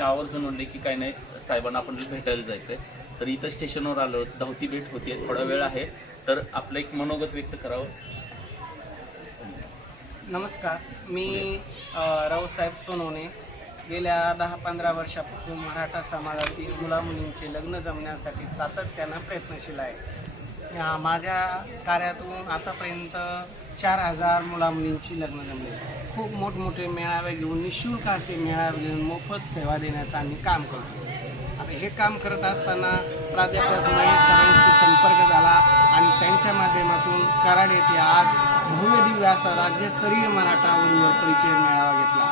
आवर्जून म्हणले की काय नाही साहेबांना आपण भेटायला जायचंय. तर इथं स्टेशनवर आलो धावती भेट होती थोडा वेळ आहे. तर आपलं एक मनोगत व्यक्त करावं. नमस्कार मी रावसाहेब सोनवणे. गेल्या दहा पंधरा वर्षापासून मराठा समाजातील मुलामुलींचे लग्न जमण्यासाठी सातत्यानं प्रयत्नशील आहे. माझ्या कार्यातून आतापर्यंत चार हजार मुलामुलींची लग्न जमले. खूप मोठमोठे मेळावे घेऊन निशुल्क असे मेळावे घेऊन मोफत सेवा देण्याचं आम्ही काम करतो. आता हे काम करत असताना प्राध्यापक महेश सरांशी संपर्क झाला आणि त्यांच्या माध्यमातून कराड येथे आज भव्य दिव्य असा राज्यस्तरीय मराठा वधूवर परिचय मेळावा घेतला.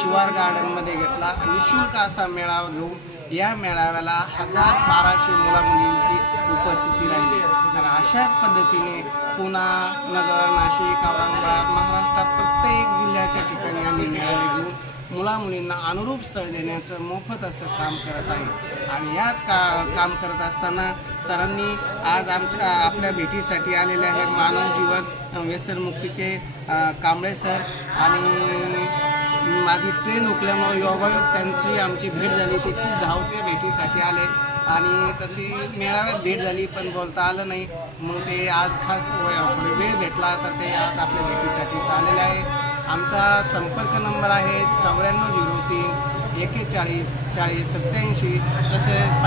शिवार गार्डनमध्ये घेतला आणि निशुल्क असा मेळावा घेऊन या मेळाव्याला हजार बाराशे मुला अशाच पद्धतीने पुणा नगर नाशिक औरंगाबाद महाराष्ट्रात प्रत्येक जिल्ह्याच्या ठिकाणी आम्ही मेळावे घेऊन मुलामुलींना अनुरूप स्थळ देण्याचं मोफत असं काम करत आहे. आणि याच का काम करत असताना सरांनी आज आमच्या आपल्या भेटीसाठी आलेले आहेत मानव जीवन व्यसनमुक्तीचे कांबळे सर आणि माझी ट्रेन उकल्यामुळं योगायोग त्यांची आमची भेट झाली. ते खूप धावते भेटीसाठी आले. आणि तशी मेळाव्यात भेट झाली पण बोलता आलं नाही. मग ते आज खास व- वेळ भेटला तर ते आज आपल्या भेटीसाठी आलेले आहे. आमचा संपर्क नंबर आहे चौऱ्याण्णव झिरो तीन एकेचाळीस चाळीस सत्याऐंशी तसेच